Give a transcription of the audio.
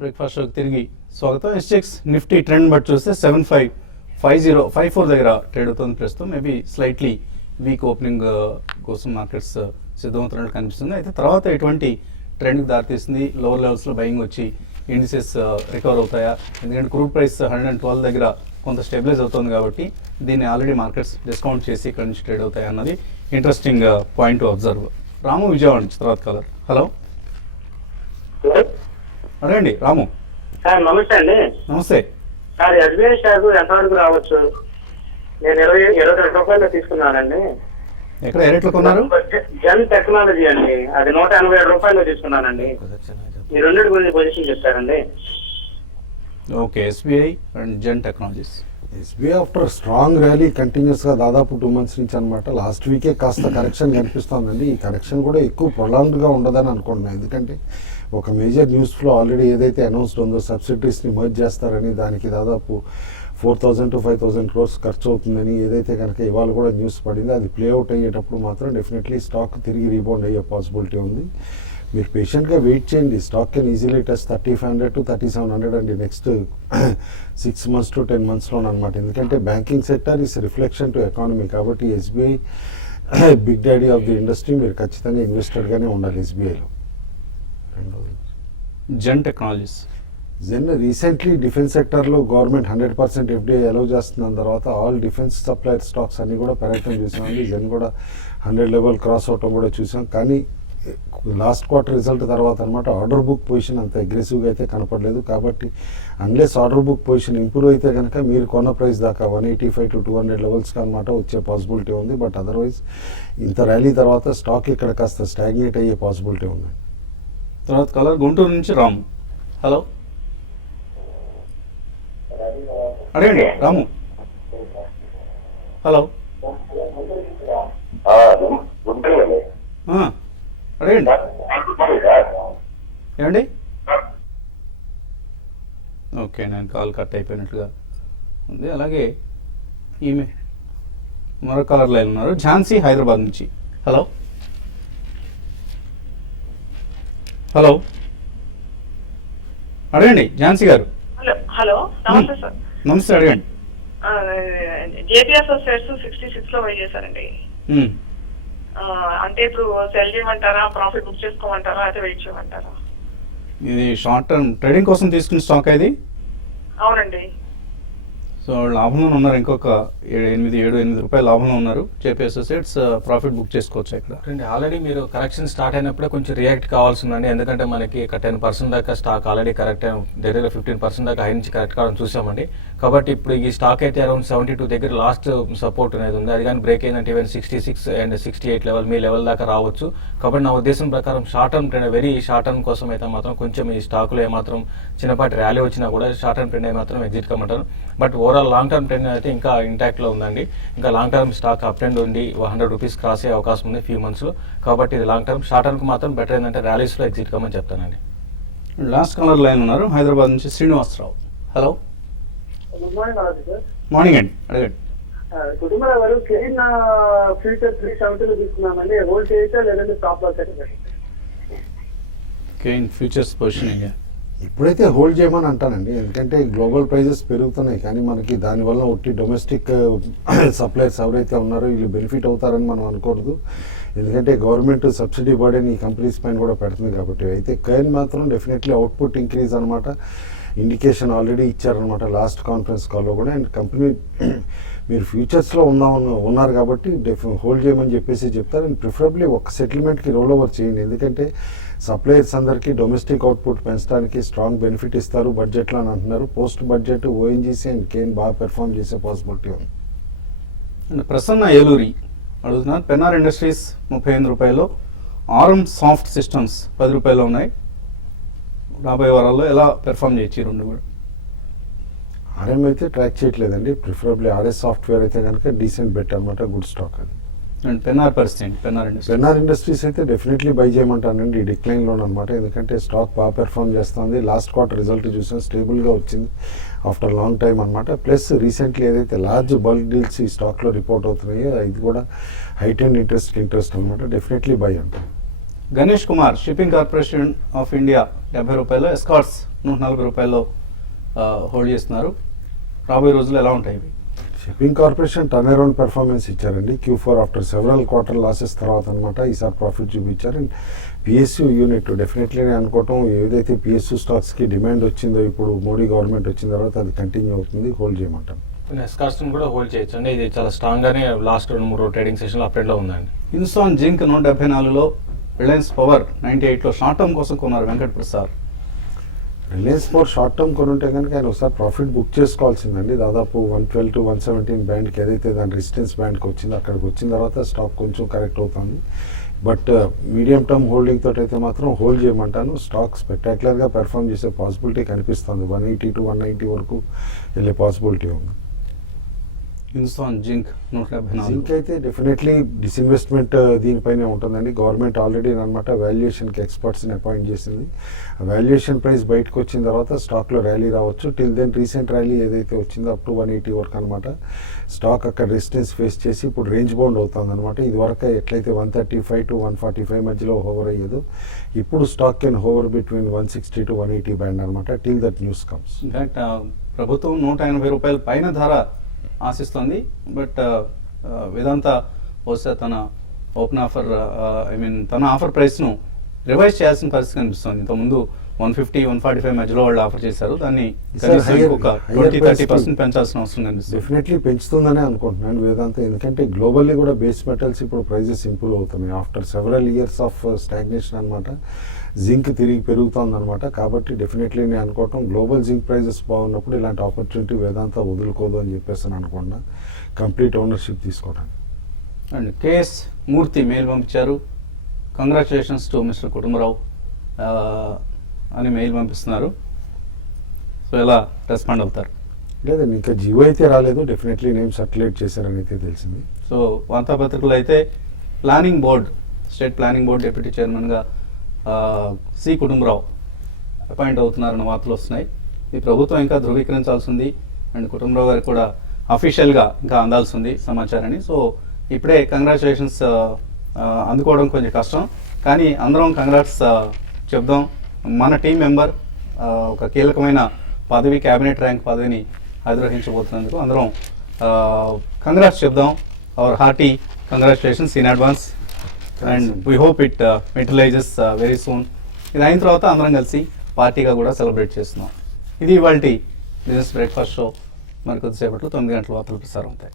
Breakfast షోకి తిరిగి స్వాగతం. ఎస్టెక్స్ నిఫ్టీ ట్రెండ్ బట్టి చూస్తే 755054 దగ్గర ట్రేడ్ అవుతుంది ప్రస్తుతం. మేబీ స్లైట్లీ వీక్ ఓపెనింగ్ కోసం మార్కెట్స్ సిద్ధమవుతున్నట్టు కనిపిస్తుంది. అయితే తర్వాత ఎటువంటి ట్రెండ్కి దారితీస్తుంది, లోవర్ లెవెల్స్లో బయింగ్ వచ్చి ఇండిసెస్ రికవర్ అవుతాయా? ఎందుకంటే క్రూడ్ ప్రైస్ 112 దగ్గర కొంత స్టెబిలైజ్ అవుతుంది కాబట్టి దీన్ని ఆల్రెడీ మార్కెట్స్ డిస్కౌంట్ చేసి ఇక్కడ నుంచి ట్రేడ్ అవుతాయి అన్నది ఇంట్రెస్టింగ్ పాయింట్ టు అబ్జర్వ్. రాము విజయవాడ నుంచి తర్వాత కలర్. హలో అడగండి రాము. సార్ నమస్తే అండి. నమస్తే సార్, ఎస్బీఐ షేర్ ఎంతవరకు రావచ్చు? నేను 22 రూపాయలు తీసుకున్నానండి. ఎక్కడ ఏ రేట్లో కొన్నారు? జన్ టెక్నాలజీ అండి, అది 187 రూపాయలు తీసుకున్నానండి. ఈ రెండింటి గురించి పొజిషన్ చెప్తారండి. Okay, SBI and Jan technologies. SBI after strong rally కంటిన్యూస్గా దాదాపు 2 months నుంచి అనమాట. లాస్ట్ వీకే కాస్త కరెక్షన్ కనిపిస్తోందండి. ఈ కరెక్షన్ కూడా ఎక్కువ ప్రొలాంగ్డ్గా ఉండదని అనుకుంటున్నాను. ఎందుకంటే ఒక మేజర్ న్యూస్ ఫ్లో ఆల్రెడీ ఏదైతే అనౌన్స్డ్ ఉందో సబ్సిడరీస్ని మర్జ్ చేస్తారని, దానికి దాదాపు 4,000 to 5,000 crores ఖర్చు అవుతుందని ఏదైతే కనుక ఇవాళ కూడా న్యూస్ పడింది, అది ప్లేఅవుట్ అయ్యేటప్పుడు మాత్రం డెఫినెట్లీ స్టాక్ తిరిగి రీబౌండ్ అయ్యే పాసిబిలిటీ ఉంది. మీరు పేషెంట్గా వెయిట్ చేయండి. Stock can easily touch 3,500 to 3,700 అండి నెక్స్ట్ 6 months to 10 monthsలో అనమాట. ఎందుకంటే banking sector is reflection to economy కాబట్టి SBI big daddy of the industry. మీరు ఖచ్చితంగా ఇన్వెస్టర్గానే ఉండాలి ఎస్బీఐలో. Zen technologies Zen recently defence సెక్టర్లో గవర్నమెంట్ 100% ఎఫ్డీఐ అలౌ చేస్తున్న తర్వాత ఆల్ డిఫెన్స్ సప్లైర్ స్టాక్స్ అన్ని కూడా పెరగటం చూసామండి. జెన్ కూడా 100 లెవెల్ క్రాస్ అవటం కూడా చూసాం. కానీ లాస్ట్ క్వార్టర్ రిజల్ట్ తర్వాత అనమాట ఆర్డర్ బుక్ పొజిషన్ అంత అగ్రెసివ్గా అయితే కనపడలేదు. కాబట్టి unless order book position improve అయితే కనుక మీరు కొన్న ప్రైస్ దాకా 185 to 200 లెవెల్స్కి అనమాట వచ్చే పాసిబిలిటీ ఉంది. బట్ అదర్వైజ్ ఇంత ర్యాలీ తర్వాత స్టాక్ ఇక్కడ కాస్త స్టాగ్నేట్ అయ్యే పాసిబిలిటీ ఉంది. తర్వాత కలర్ గుంటూరు నుంచి రాము. హలో అడగండి రాము. హలో అడగండి ఏమండి. ఓకే, నేను కాల్ కట్ అయిపోయినట్లుగా ఉంది. అలాగే ఈమె మరో కలర్ లైన్ ఉన్నారు, ఝాన్సీ హైదరాబాద్ నుంచి. హలో హలో అడగండి ఝాన్సీ గారు. హలో నమస్తే సార్. నమస్తే, అడగండి. జేబీఎస్ షేర్స్ 66 లో బై చేశారండి. అంటే ఇప్పుడు సెల్ చేయమంటారా, ప్రాఫిట్ బుక్ చేసుకోమంటారా, అయితే వెయిట్ చేయమంటారా? ఇది షార్ట్ టర్మ్ ట్రేడింగ్ కోసం తీసుకున్న స్టాక్ ఇది. అవునండి. సో లాభంలో ఉన్నారు, ఇంకొక 7 రూపాయలు లాభంలో ఉన్నారు. జేపీ అసోసియేట్స్ ప్రాఫిట్ బుక్ చేసుకోవచ్చు ఇక్కడ. ఆల్రెడీ మీరు కరెక్షన్ స్టార్ట్ అయినప్పుడే కొంచెం రియాక్ట్ కావాల్సి ఉందండి. ఎందుకంటే మనకి 10% దాకా స్టాక్ ఆల్రెడీ కరెక్ట్ దగ్గర 15% దాకా హై నుంచి కరెక్ట్ కావడం చూసామండి. కాబట్టి ఇప్పుడు ఈ స్టాక్ అయితే అరౌండ్ 72 దగ్గర లాస్ట్ సపోర్ట్ అనేది ఉంది. అది కానీ బ్రేక్ అయిందంటే even 66 and 68 level me level దాకా రావచ్చు. కాబట్టి నా ఉద్దేశం ప్రకారం short term trend, very short term కోసం అయితే మాత్రం కొంచెం ఈ స్టాక్లో ఏమాత్రం చిన్నపాటి ర్యాలీ వచ్చినా కూడా షార్ట్ టర్మ్ ట్రెండ్ మాత్రం ఎగ్జిట్ కమ్మంటారు. But overall long term trend అయితే ఇంకా ఇంటాక్ట్లో ఉందండి. ఇంకా long term stock up trend ఉండి 100 రూపీస్ క్రాస్ అయ్యే అవకాశం ఉంది ఫ్యూ మంత్స్లో. కాబట్టి ఇది లాంగ్ టర్మ్. షార్ట్ టర్మ్కి మాత్రం బెటర్ ఏంటంటే ర్యాలీస్లో ఎగ్జిట్ కమ్మని చెప్తానండి. లాస్ట్ కలర్ లైన్ ఉన్నారు, హైదరాబాద్ నుంచి శ్రీనివాసరావు. హలో గుడ్ మార్నింగ్ అలాగే సార్. మార్నింగ్ అండి, అడగండి. కుటుంబ గారు కెయిన్ ఫ్యూచర్ 370 తీసుకున్నామండి. హోల్డ్ చేయొచ్చా లేదంటే స్టాప్ లాస్ అయితే? కెయిన్ ఫ్యూచర్స్ పొజిషనింగ్ ఇప్పుడైతే హోల్డ్ చేయమని అంటానండి. ఎందుకంటే గ్లోబల్ ప్రైజెస్ పెరుగుతున్నాయి, కానీ మనకి దానివల్ల ఒట్టి డొమెస్టిక్ సప్లైర్స్ ఎవరైతే ఉన్నారో వీళ్ళు బెనిఫిట్ అవుతారని మనం అనుకోవద్దు. ఎందుకంటే గవర్నమెంట్ సబ్సిడీ బర్డెన్ ఈ కంపెనీస్ పైన కూడా పెడుతుంది కాబట్టి. అయితే కెయిన్ మాత్రం డెఫినెట్లీ అవుట్పుట్ ఇంక్రీజ్ అనమాట ఇండికేషన్ ఆల్రెడీ ఇచ్చారనమాట లాస్ట్ కాన్ఫరెన్స్ కాల్లో కూడా. అండ్ కంపెనీ మీరు ఫ్యూచర్స్లో ఉన్నారు కాబట్టి హోల్డ్ చేయమని చెప్పేసి చెప్తారు. అండ్ ప్రిఫరబ్లీ ఒక సెటిల్మెంట్కి రోల్ ఓవర్ చేయండి. ఎందుకంటే సప్లయర్స్ అందరికీ డొమెస్టిక్ అవుట్పుట్ పెంచడానికి స్ట్రాంగ్ బెనిఫిట్ ఇస్తారు బడ్జెట్లో అని అంటున్నారు. Post budget ONGC and Cairn బాగా పెర్ఫామ్ చేసే పాసిబిలిటీ ఉంది. అండ్ ప్రసన్న ఏలూరి అడుగుతున్నారు, పెన్నార్ ఇండస్ట్రీస్ 38 రూపాయలు, ఆర్ఎం సాఫ్ట్ సిస్టమ్స్ 10 రూపాయలు ఉన్నాయి. రాబోయే వారాల్లో ఎలా పెర్ఫామ్ చేయొచ్చు ఈ రెండు కూడా? ఆర్ఎం అయితే ట్రాక్ చేయట్లేదండి. ప్రిఫరబ్లీ ఆర్ఎస్ సాఫ్ట్వేర్ అయితే కనుక డీసెంట్ బెట్ అనమాట, గుడ్ స్టాక్ అది. అండ్ పెన్నార్ పరిస్థితి, పెన్నార్ ఇండస్ట్రీస్ అయితే డెఫినెట్లీ బై చేయమంటానండి ఈ డిక్లైన్లో అనమాట. ఎందుకంటే స్టాక్ బాగా పెర్ఫామ్ చేస్తుంది. లాస్ట్ క్వార్టర్ రిజల్ట్ చూసాం, స్టేబుల్గా వచ్చింది ఆఫ్టర్ లాంగ్ టైం అనమాట. ప్లస్ రీసెంట్లీ ఏదైతే లార్జ్ బల్క్ డీల్స్ ఈ స్టాక్లో రిపోర్ట్ అవుతున్నాయో ఇది కూడా హైట్ అండ్ ఇంట్రెస్ట్ అనమాట. డెఫినెట్లీ బై అంటాను. Ganesh Kumar shipping corporation of India 70 రూపాయలు, ఎస్కార్ట్స్ 140 రూపాయల్లో హోల్డ్ చేస్తున్నారు. రాబోయే రోజులు ఎలా ఉంటాయి ఇవి? Shipping corporation turn around performance ఇచ్చారండి. Q4 after several quarter losses తర్వాత అనమాట ఈసారి ప్రాఫిట్ చూపించారు. అండ్ పిఎస్యూ యూనిట్ డెఫినెట్లీ అనుకోవటం ఏదైతే పిఎస్యూ స్టాక్స్కి డిమాండ్ వచ్చిందో ఇప్పుడు మోడీ గవర్నమెంట్ వచ్చిన తర్వాత అది కంటిన్యూ అవుతుంది, హోల్డ్ చేయమంటాం. ఎస్కార్ట్స్ కూడా హోల్డ్ చేయొచ్చు అండి. ఇది చాలా స్ట్రాంగ్ గానే లాస్ట్ 2-3 ట్రేడింగ్ సెషన్ అప్డేట్ లో ఉందండి. హిందుస్థాన్ జింక్ 174లో, రిలయన్స్ పవర్ 98లో షార్ట్ టర్మ్ కోసం కొన్నారు Venkat Prasad. Reliance power short term కొనుంటే కనుక ఆయన ఒకసారి ప్రాఫిట్ బుక్ చేసుకోవాల్సిందండి. దాదాపు 112 to 117 బ్యాండ్కి ఏదైతే దాని రెసిస్టెన్స్ బ్యాండ్కి వచ్చిందో అక్కడికి వచ్చిన తర్వాత స్టాక్ కొంచెం కరెక్ట్ అవుతుంది. బట్ మీడియం టర్మ్ హోల్డింగ్ తోటి అయితే మాత్రం హోల్డ్ చేయమంటాను. స్టాక్ స్పెక్టాక్యులర్గా పెర్ఫామ్ చేసే పాసిబిలిటీ కనిపిస్తుంది. 180 to 190 వరకు వెళ్ళే పాసిబిలిటీ ఉంది. హిందుస్థాన్ జింక్ 174. జింక్ అయితే డెఫినెట్లీ డిస్ఇన్వెస్ట్మెంట్ దీనిపైనే ఉంటుందండి. గవర్నమెంట్ ఆల్రెడీ అనమాట వాల్యుయేషన్కి ఎక్స్పర్ట్స్ని అపాయింట్ చేసింది. వాల్యుయేషన్ ప్రైస్ బయటకు వచ్చిన తర్వాత స్టాక్లో ర్యాలీ రావచ్చు. టిల్ దెన్ రీసెంట్ ర్యాలీ ఏదైతే వచ్చిందో అప్ టు 180 వరకు అనమాట స్టాక్ అక్కడ రెసిస్టెన్స్ ఫేస్ చేసి ఇప్పుడు రేంజ్ బౌండ్ అవుతుంది అనమాట. ఇదివరకు ఎట్లయితే 135 to 145 మధ్యలో హోవర్ అయ్యేదో ఇప్పుడు stock can hover between 160 to 180 band అనమాట till that news comes. In fact ప్రభుత్వం 180 రూపాయల పైన ధర ఆశిస్తుంది. బట్ వేదాంత బహుశా తన ఓపెన్ ఆఫర్ తన ఆఫర్ ప్రైస్ను రివైజ్ చేయాల్సిన పరిస్థితి కనిపిస్తుంది. ఇంతకుముందు 150-145 మధ్యలో వాళ్ళు ఆఫర్ చేశారు. దాన్ని కనీసం ఒక 20-30% పెంచాల్సిన అవసరం కనిపిస్తుంది. డెఫినెట్లీ పెంచుతుందనే అనుకుంటున్నాను వేదాంత. ఎందుకంటే గ్లోబల్లీ కూడా బేస్ మెటల్స్ ఇప్పుడు ప్రైజెస్ ఇంప్రూవ్ అవుతున్నాయి. After several years of stagnation అనమాట జింక్ తిరిగి పెరుగుతుంది అనమాట. కాబట్టి డెఫినెట్లీ నేను అనుకోవటం గ్లోబల్ జింక్ ప్రైజెస్ బాగున్నప్పుడు ఇలాంటి ఆపర్చునిటీ వేదాంత వదులుకోదు అని చెప్పేసి అనుకున్నా కంప్లీట్ ఓనర్షిప్ తీసుకోవడానికి. అండ్ కేఎస్ మూర్తి మెయిల్ పంపించారు. కంగ్రాచులేషన్స్ టు మిస్టర్ కుటుంబరావు అని మెయిల్ పంపిస్తున్నారు. సో ఎలా రెస్పాండ్ అవుతారు? లేదండి ఇంకా జియో అయితే రాలేదు. డెఫినెట్లీ నేమ్ సర్క్యులేట్ చేశారని అయితే తెలిసింది. సో వార్తాపత్రికలో అయితే planning board, state planning board deputy చైర్మన్గా సి కుటుంబరావు అపాయింట్ అవుతున్నారన్న వార్తలు వస్తున్నాయి. ఈ ప్రభుత్వం ఇంకా ధృవీకరించాల్సి ఉంది. అండ్ కుటుంబరావు గారికి కూడా అఫీషియల్గా ఇంకా అందాల్సి ఉంది సమాచారాన్ని. సో ఇప్పుడే కంగ్రాచులేషన్స్ అందుకోవడం కొంచెం కష్టం, కానీ అందరం కంగ్రాట్స్ చెప్దాం. మన టీం మెంబర్ ఒక కీలకమైన పదవి, క్యాబినెట్ ర్యాంక్ పదవిని అధిరోహించబోతున్నందుకు అందరం కంగ్రాట్స్ చెప్దాం. Our hearty congratulations in advance and we hope it materialises very soon. ఇది అయిన తర్వాత అందరం కలిసి పార్టీగా కూడా సెలబ్రేట్ చేస్తున్నాం. ఇది ఇవాల్టి బిజినెస్ బ్రేక్ఫాస్ట్ షో. మరి కొద్దిసేపట్లో 9 గంటల వార్తలు ప్రసారం అవుతాయి.